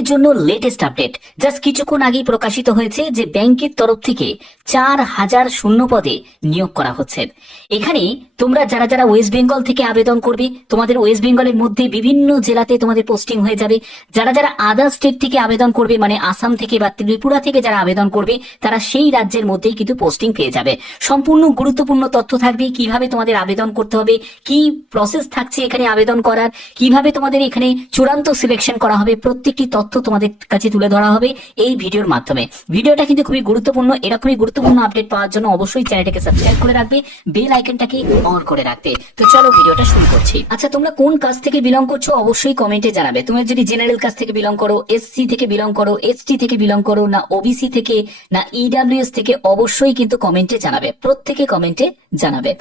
তোমাদের জন্য latest update just কিছুক্ষণ আগেই প্রকাশিত হয়েছে যে ব্যাংকের তরফ থেকে চার হাজার শূন্য পদে নিয়োগ করা হচ্ছে। এখানে তোমরা যারা যারা ওয়েস্ট বেঙ্গল থেকে আবেদন করবে, তোমাদের ওয়েস্ট বেঙ্গলের মধ্যে বিভিন্ন জেলাতে তোমাদের পোস্টিং হয়ে যাবে। যারা যারা আদার স্টেট থেকে আবেদন করবে মানে আসাম থেকে বা ত্রিপুরা থেকে যারা আবেদন করবে, তারা সেই রাজ্যের মধ্যেই কিন্তু পোস্টিং পেয়ে যাবে। সম্পূর্ণ গুরুত্বপূর্ণ তথ্য থাকবে, কীভাবে তোমাদের আবেদন করতে হবে, কি প্রসেস থাকছে এখানে আবেদন করার, কীভাবে তোমাদের এখানে চূড়ান্ত সিলেকশন করা হবে, প্রত্যেকটি তথ্য তোমাদের কাছে তুলে ধরা হবে এই ভিডিওর মাধ্যমে। ভিডিওটা কিন্তু খুবই গুরুত্বপূর্ণ, এরকমই গুরুত্বপূর্ণ আপডেট পাওয়ার জন্য অবশ্যই চ্যানেলটাকে সাবস্ক্রাইব করে রাখবে বেল আইকনটাকে অন করে রাখবে তো চলো ভিডিওটা শুরু করছি। আচ্ছা তোমরা কোন কাজ থেকে বিলং করছ অবশ্যই কমেন্টে জানাবে। তুমি যদি জেনারেল কাজ থেকে বিলং করো এসসি থেকে বিলং করো এসটি থেকে বিলং করো, না ওবিসি থেকে, না ইডাব্লিউএস থেকে, অবশ্যই কিন্তু কমেন্টে জানাবে, প্রত্যেকে কমেন্টে জানাবে।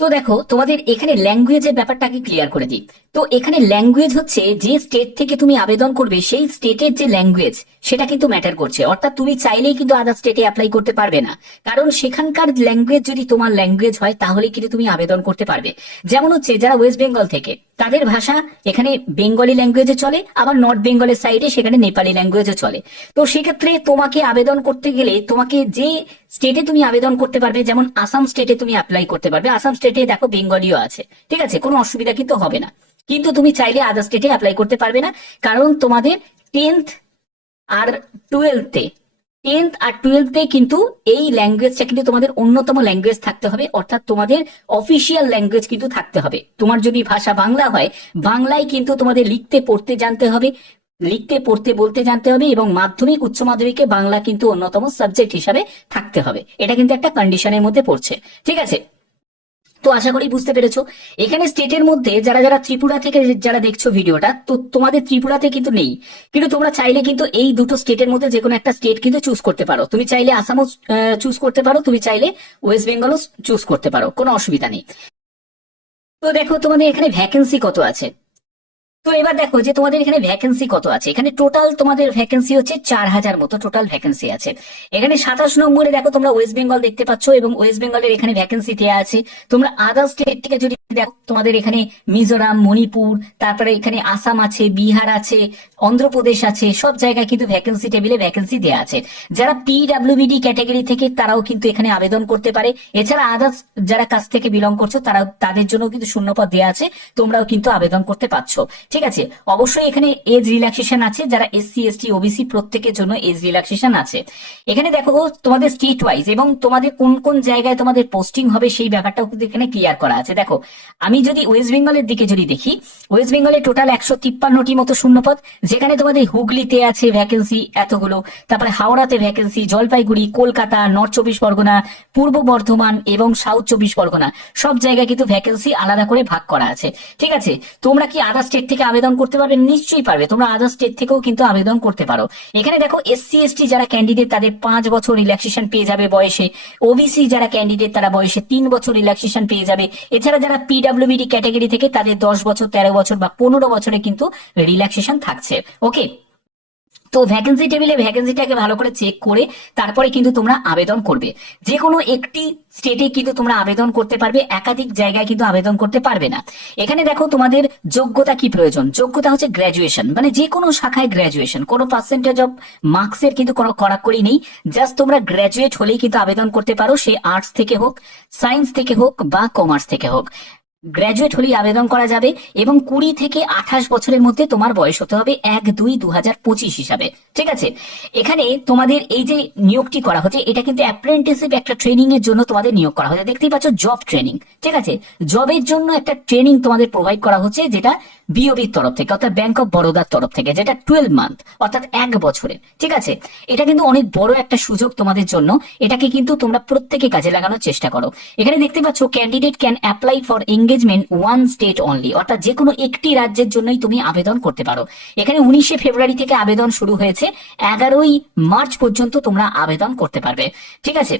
তো দেখো, তোমাদের এখানে ল্যাঙ্গুয়েজের ব্যাপারটাকে ক্লিয়ার করে দিই। তো এখানে ল্যাঙ্গুয়েজ হচ্ছে যে স্টেট থেকে তুমি আবেদন করবে, সেই স্টেটের যে ল্যাঙ্গুয়েজ সেটা কিন্তু ম্যাটার করছে। অর্থাৎ তুমি চাইলেই কিন্তু আদার স্টেটে অ্যাপ্লাই করতে পারবে না। কারণ সেখানকার ল্যাঙ্গুয়েজ যদি তোমার ল্যাঙ্গুয়েজ হয়, তাহলে কিন্তু তুমি আবেদন করতে পারবে। যেমন হচ্ছে, যারা ওয়েস্ট বেঙ্গল থেকে তাদের ভাষা এখানে বেঙ্গলি ল্যাঙ্গুয়েজে চলে, আবার নর্থ বেঙ্গলের সাইডে সেখানে নেপালি ল্যাঙ্গুয়েজে চলে। তো সেক্ষেত্রে তোমাকে আবেদন করতে গেলে তোমাকে যে স্টেটে তুমি আবেদন করতে পারবে, যেমন আসাম স্টেটে তুমি অ্যাপ্লাই করতে পারবে আসাম স্টেটে দেখো বেঙ্গলিও আছে, ঠিক আছে? কোনো অসুবিধা কিন্তু হবে না। কিন্তু তুমি চাইলে আদার স্টেটে অ্যাপ্লাই করতে পারবে না, কারণ তোমাদের টেন্থ আর টুয়েলথে টেন্থ আর টুয়েলথে কিন্তু এই ল্যাঙ্গুয়েজটা কিন্তু তোমাদের অন্যতম ল্যাঙ্গুয়েজ থাকতে হবে, অর্থাৎ তোমাদের অফিসিয়াল ল্যাঙ্গুয়েজ কিন্তু থাকতে হবে। তোমার যদি ভাষা বাংলা হয়, বাংলায় কিন্তু তোমাদের লিখতে, পড়তে জানতে হবে, লিখতে, পড়তে, বলতে জানতে হবে এবং মাধ্যমিক, উচ্চ মাধ্যমিকে বাংলা কিন্তু অন্যতম সাবজেক্ট হিসাবে থাকতে হবে। এটা কিন্তু একটা কন্ডিশনের মধ্যে পড়ছে। ঠিক আছে? তো আশা করি বুঝতে পেরেছ। এখানে স্টেটের মধ্যে যারা যারা ত্রিপুরা থেকে যারা দেখছ ভিডিওটা, তো তোমাদের ত্রিপুরাতে কিন্তু নেই। কিন্তু তোমরা চাইলে কিন্তু এই দুটো স্টেটের মধ্যে যে কোনো একটা স্টেট কিন্তু চুজ করতে পারো। তুমি চাইলে আসামও চুজ করতে পারো, তুমি চাইলে ওয়েস্ট বেঙ্গলও চুজ করতে পারো, কোনো অসুবিধা নেই। তো দেখো তোমাদের এখানে ভ্যাকেন্সি কত আছে? তো এবার দেখো যে তোমাদের এখানে ভ্যাকেন্সি কত আছে? এখানে টোটাল তোমাদের ভ্যাকেন্সি হচ্ছে চার হাজার মতো টোটাল ভ্যাকেন্সি আছে। এখানে সাতাশ নম্বরে দেখো তোমরা ওয়েস্ট বেঙ্গল দেখতে পাচ্ছ এবং ওয়েস্ট বেঙ্গলের এখানে ভ্যাকেন্সি দেওয়া আছে। তোমরা আদার স্টেট থেকে যদি দেখো, তোমাদের এখানে মিজোরাম, মণিপুর, তারপরে এখানে আসাম আছে, বিহার আছে, অন্ধ্রপ্রদেশ আছে, সব জায়গায় কিন্তু ভ্যাকেন্সি টেবিলে ভ্যাকেন্সি দেওয়া আছে। যারা পিডাব্লিউবিডি ক্যাটাগরি থেকে তারাও কিন্তু এখানে আবেদন করতে পারে। এছাড়া আদার্স যারা কাছ থেকে বিলং করছ তারা তাদের জন্য কিন্তু শূন্যপদ দেওয়া আছে। তোমরাও কিন্তু আবেদন করতে পারছ। ঠিক আছে, অবশ্যই এখানে এজ রিল্যাক্সেশন আছে, যারা এসসি এসটি ওবিসি প্রত্যেকের জন্য এজ রিল্যাক্সেশন আছে। এখানে দেখো তোমাদের স্টেট ওয়াইজ এবং তোমাদের কোন কোন জায়গায় তোমাদের পোস্টিং হবে সেই ব্যাপারটাও কিন্তু এখানে ক্লিয়ার করা আছে। দেখো, আমি যদি ওয়েস্ট বেঙ্গলের দিকে যদি দেখি ওয়েস্ট বেঙ্গলে টোটাল একশো তিপ্পান্নটি মতো শূন্যপদ, যেখানে তোমাদের হুগলিতে আছে ভ্যাকেন্সি এতগুলো, তারপরে হাওড়াতে ভ্যাকেন্সি জলপাইগুড়ি, কলকাতা নর্থ চব্বিশ পরগনা, পূর্ব বর্ধমান এবং সাউথ চব্বিশ পরগনা, সব জায়গায় কিন্তু ভ্যাকেন্সি আলাদা করে ভাগ করা আছে। ঠিক আছে, তোমরা কি আদার স্টেট থেকে আবেদন করতে পারবে, নিশ্চয়ই পারবে। তোমরা আদার স্টেট থেকেও কিন্তু আবেদন করতে পারো। এখানে দেখো এসসি এসটি যারা ক্যান্ডিডেট তাদের পাঁচ বছর রিল্যাক্সেশন পেয়ে যাবে বয়সে। ওবিসি যারা ক্যান্ডিডেট তারা বয়সে তিন বছর রিল্যাক্সেশন পেয়ে যাবে। এছাড়া যারা পিডাব্লিউবিডি ক্যাটাগরি থেকে তাদের দশ বছর, তেরো বছর বা পনেরো বছরে কিন্তু রিল্যাক্সেশন থাকছে। ওকে তো ভ্যাকেন্সি টেবিলে ভ্যাকেন্সিটাকে ভালো করে চেক করে তারপরে কিন্তু তোমরা আবেদন করবে। যে কোনো একটি স্টেটে কিন্তু তোমরা আবেদন করতে পারবে, একাধিক জায়গায় কিন্তু আবেদন করতে পারবে না। এখানে দেখো তোমাদের যোগ্যতা কি প্রয়োজন? যোগ্যতা হচ্ছে গ্র্যাজুয়েশন মানে যে কোনো শাখায় গ্র্যাজুয়েশন কোনো পার্সেন্টেজ অফ মার্কসের কিন্তু কোনো কড়াকড়ি নেই। জাস্ট তোমরা গ্র্যাজুয়েট হলেই কিন্তু আবেদন করতে পারো, সে আর্টস থেকে হোক সায়েন্স থেকে হোক বা কমার্স থেকে হোক। গ্র্যাজুয়েট হলেই আবেদন করা যাবে এবং কুড়ি থেকে আঠাশ বছরের মধ্যে তোমার বয়স হতে হবে এক, দুই, দু হাজার পঁচিশ হিসাবে। ঠিক আছে? এখানে তোমাদের এই যে নিয়োগটি করা হচ্ছে, এটা কিন্তু অ্যাপ্রেন্টিসিপ একটা ট্রেনিং এর জন্য তোমাদের নিয়োগ করা হচ্ছে। দেখতেই পাচ্ছ জব ট্রেনিং ঠিক আছে? জবের জন্য একটা ট্রেনিং তোমাদের প্রোভাইড করা হচ্ছে, যেটা বিওবির তরফ থেকে, অর্থাৎ ব্যাংক অফ বরোদার তরফ থেকে, যেটা টুয়েলভ মান্থ অর্থাৎ এক বছরের। ঠিক আছে? এটা কিন্তু অনেক বড় একটা সুযোগ তোমাদের জন্য। এটাকে কিন্তু তোমরা প্রত্যেকে কাজে লাগানোর চেষ্টা করো। এখানে দেখতে পাচ্ছ candidate can apply for engagement one state only অর্থাৎ যে কোনো একটি রাজ্যের জন্যই তুমি আবেদন করতে পারো। এখানে উনিশে ফেব্রুয়ারি থেকে আবেদন শুরু হয়েছে, এগারোই মার্চ পর্যন্ত তোমরা আবেদন করতে পারবে। ঠিক আছে?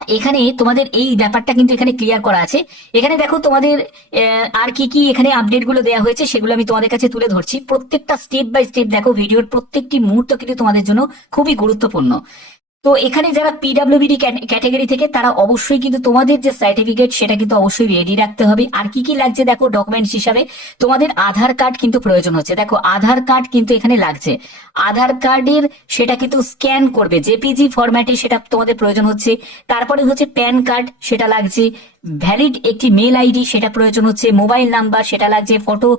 এখানে তোমাদের এই ব্যাপারটা কিন্তু এখানে ক্লিয়ার করা আছে। এখানে দেখো তোমাদের আর কি কি এখানে আপডেটগুলো দেওয়া হয়েছে সেগুলো আমি তোমাদের কাছে তুলে ধরছি। প্রত্যেকটা স্টেপ বাই স্টেপ দেখো ভিডিওর প্রত্যেকটি মুহূর্ত কিন্তু তোমাদের জন্য খুবই গুরুত্বপূর্ণ। তো এখানে যারা পিডাব্লিউবিডি ক্যাটাগরি থেকে, তারা অবশ্যই কিন্তু তোমাদের যে সার্টিফিকেট সেটা কিন্তু অবশ্যই রেডি রাখতে হবে। আর কি কি লাগছে দেখো ডকুমেন্টস হিসাবে? তোমাদের আধার কার্ড কিন্তু প্রয়োজন হচ্ছে। দেখো, আধার কার্ড কিন্তু এখানে লাগছে। আধার কার্ডের সেটা কিন্তু স্ক্যান করবে। জেপিজি ফরম্যাটে সেটা তোমাদের প্রয়োজন হচ্ছে। তারপরে হচ্ছে প্যান কার্ড সেটা লাগছে। ভ্যালিড একটি মেল আইডি সেটা প্রয়োজন হচ্ছে মোবাইল নাম্বার সেটা লাগছে ফটো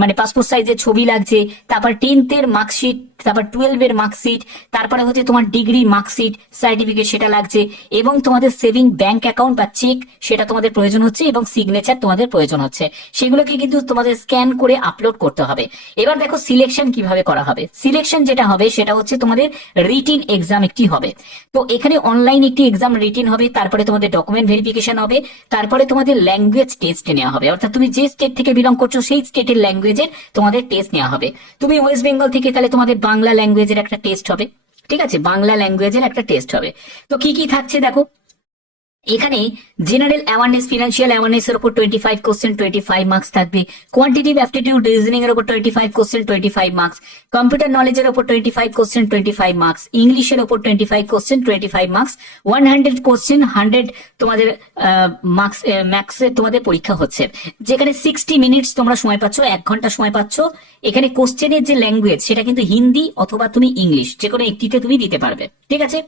মানে পাসপোর্ট সাইজের ছবি লাগছে, তারপর টেন্থের মার্কশিট তারপর টুয়েলভের মার্কশিট তারপরে হচ্ছে তোমার ডিগ্রি মার্কশিট সার্টিফিকেট সেটা লাগছে, এবং তোমাদের সেভিং ব্যাংক অ্যাকাউন্ট বা চেক সেটা তোমাদের প্রয়োজন হচ্ছে, এবং সিগনেচার তোমাদের প্রয়োজন হচ্ছে। সেগুলোকে কিন্তু তোমাদের স্ক্যান করে আপলোড করতে হবে। এবার দেখো সিলেকশন কীভাবে করা হবে। সিলেকশন যেটা হবে, সেটা হচ্ছে তোমাদের রিটিন এক্সাম একটি হবে। তো এখানে অনলাইন একটি এক্সাম রিটিন হবে, তারপরে তোমাদের ডকুমেন্ট ভেরিফিকেশন হবে তারপরে তোমাদের ল্যাঙ্গুয়েজ টেস্ট নেওয়া হবে। অর্থাৎ তুমি যে স্টেট থেকে বিলং করছ, সেই স্টেটের ল্যাঙ্গুয়েজের তোমাদের টেস্ট নেওয়া হবে। তুমি ওয়েস্ট বেঙ্গল থেকে তাহলে তোমাদের বাংলা ল্যাঙ্গুয়েজের একটা টেস্ট হবে। ঠিক আছে? বাংলা ল্যাঙ্গুয়েজের একটা টেস্ট হবে। তো কি কি থাকছে দেখো? এখানে জেনারেল অ্যাওয়ারনেস ফিনান্সিয়াল অ্যাওয়ারনেস এর উপর twenty five question twenty five marks থাকবে। কোয়ান্টিটিভ অ্যাপটিটিউড রিজনিং এর উপর twenty five question twenty five marks computer নলেজের উপর twenty five question twenty five marks ইংলিশের উপর twenty five question twenty five marks one hundred question hundred তোমাদের marks ম্যাক্সে তোমাদের পরীক্ষা হচ্ছে। যেখানে সিক্সটি মিনিটস তোমরা সময় পাচ্ছ, এক ঘণ্টা সময় পাচ্ছ, এখানে কোশ্চেনের যে ল্যাঙ্গুয়েজ সেটা কিন্তু হিন্দি অথবা তুমি ইংলিশ যে কোনো একটিতে তুমি দিতে পারবে। ঠিক আছে?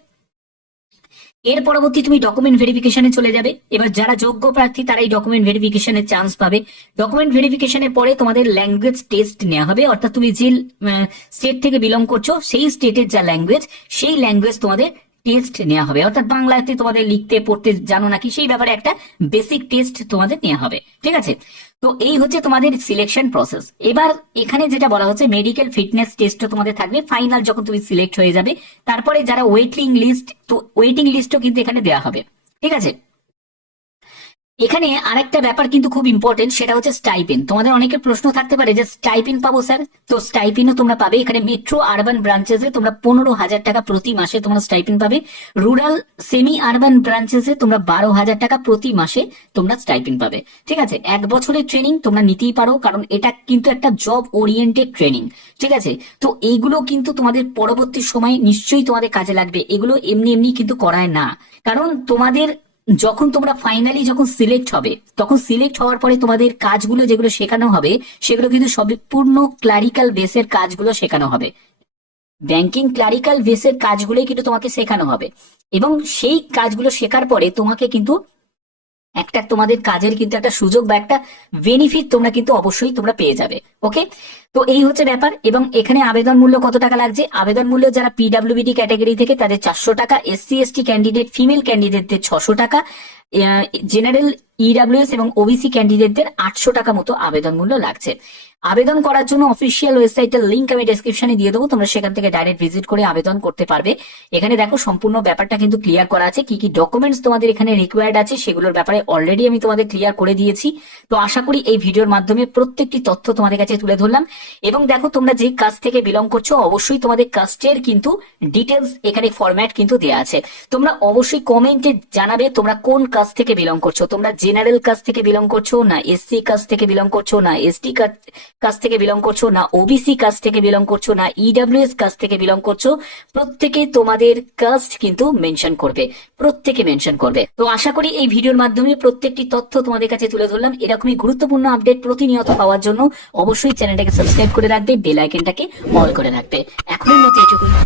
এর পরবর্তী তুমি ডকুমেন্ট ভেরিফিকেশনে চলে যাবে। এবার যারা যোগ্য প্রার্থী, তারা এই ডকুমেন্ট ভেরিফিকেশনের চান্স পাবে। ডকুমেন্ট ভেরিফিকেশনের পরে তোমাদের ল্যাঙ্গুয়েজ টেস্ট নেওয়া হবে। অর্থাৎ তুমি যে স্টেট থেকে বিলং করছ, সেই স্টেটের যা ল্যাঙ্গুয়েজ সেই ল্যাঙ্গুয়েজ তোমাদের টেস্ট নেওয়া হবে। অর্থাৎ বাংলাতে তোমাদের লিখতে, পড়তে জানো নাকি, সেই ব্যাপারে একটা বেসিক টেস্ট তোমাদের নেওয়া হবে। ঠিক আছে? তো এই হচ্ছে তোমাদের সিলেকশন প্রসেস এবার এখানে যেটা বলা হচ্ছে মেডিকেল ফিটনেস টেস্টও তোমাদের থাকবে। ফাইনাল যখন তুমি সিলেক্ট হয়ে যাবে, তারপরে যারা ওয়েটিং লিস্ট তো ওয়েটিং লিস্টও কিন্তু এখানে দেওয়া হবে। ঠিক আছে? এখানে আরেকটা ব্যাপার কিন্তু খুব ইম্পর্টেন্ট সেটা হচ্ছে স্টাইপেন তোমাদের অনেকের প্রশ্ন থাকতে পারে যে স্টাইপেন পাবো স্যার তো স্টাইপেনও তোমরা পাবে। এখানে মেট্রো আরবান ব্রাঞ্চেসে তোমরা পনেরো হাজার টাকা প্রতি মাসে তোমরা স্টাইপেন পাবে। রুরাল সেমি আরবান ব্রাঞ্চেসে তোমরা বারো হাজার টাকা প্রতি মাসে তোমরা স্টাইপেন পাবে। ঠিক আছে? এক বছরের ট্রেনিং তোমরা নিতেই পারো, কারণ এটা কিন্তু একটা জব ওরিয়েন্টেড ট্রেনিং ঠিক আছে? তো এইগুলো কিন্তু তোমাদের পরবর্তী সময় নিশ্চয়ই তোমাদের কাজে লাগবে। এগুলো এমনি এমনি কিন্তু করায় না। কারণ তোমাদের যখন তোমরা ফাইনালি যখন সিলেক্ট হবে, তখন সিলেক্ট হওয়ার পরে তোমাদের কাজগুলো যেগুলো শেখানো হবে, সেগুলো কিন্তু সম্পূর্ণ ক্লারিক্যাল বেসের কাজগুলো শেখানো হবে। ব্যাংকিং ক্লারিক্যাল বেসের কাজগুলোই কিন্তু তোমাকে শেখানো হবে। এবং সেই কাজগুলো শেখার পরে তোমাকে কিন্তু একটা তোমাদের কাজের কিন্তু একটা সুযোগ বা একটা বেনিফিট তোমরা কিন্তু অবশ্যই তোমরা পেয়ে যাবে। ওকে তো এই হচ্ছে ব্যাপার এবং এখানে আবেদন মূল্য কত টাকা লাগছে? আবেদন মূল্য যারা পিডাব্লিউবিডি ক্যাটাগরি থেকে তাদের চারশো টাকা এসসি এসটি ক্যান্ডিডেট ফিমেল ক্যান্ডিডেটদের ছশো টাকা জেনারেল ইডাব্লিউএস এবং ওবিসি ক্যান্ডিডেটদের আটশো টাকা মতো আবেদন মূল্য লাগছে। আবেদন করার জন্য অফিসিয়াল ওয়েবসাইটের লিঙ্ক আমি ডেসক্রিপশনে দিয়ে দেবো, তোমরা সেখান থেকে ডাইরেক্ট ভিজিট করে আবেদন করতে পারবে। এখানে দেখো সম্পূর্ণ ব্যাপারটা কিন্তু ক্লিয়ার করা আছে, কি কি ডকুমেন্টস তোমাদের এখানে রিকোয়ার্ড আছে সেগুলোর ব্যাপারে অলরেডি আমি তোমাদের ক্লিয়ার করে দিয়েছি। তো আশা করি এই ভিডিওর মাধ্যমে প্রত্যেকটি তথ্য তোমাদের কাছে তুলে ধরলাম। এবং দেখো, তোমরা যে কাজ থেকে বিলং করছ, অবশ্যই তোমাদের কাস্টের কিন্তু ডিটেলস এখানে ফরম্যাট কিন্তু দেওয়া আছে। তোমরা অবশ্যই কমেন্টে জানাবে তোমরা কোন কাজ থেকে বিলং করছ। তোমরা জেনারেল কাজ থেকে বিলং করছ, না এসসি কাজ থেকে বিলং করছ, না এসটি কাজ থেকে বিলং করছ, না ওবিসি কাজ থেকে বিলং করছ, না ইডাব্লিউএস কাজ থেকে বিলং করছ। প্রত্যেকে তোমাদের কাস্ট কিন্তু মেনশন করবে, প্রত্যেকে মেনশন করবে। তো আশা করি এই ভিডিওর মাধ্যমে প্রত্যেকটি তথ্য তোমাদের কাছে তুলে ধরলাম। এরকমই গুরুত্বপূর্ণ আপডেট প্রতিনিয়ত পাওয়ার জন্য অবশ্যই চ্যানেলটাকে সাবস্ক্রাইব করে রাখবে বেল আইকনটাকে অল করে রাখবে। এখনের মতো এটুকুই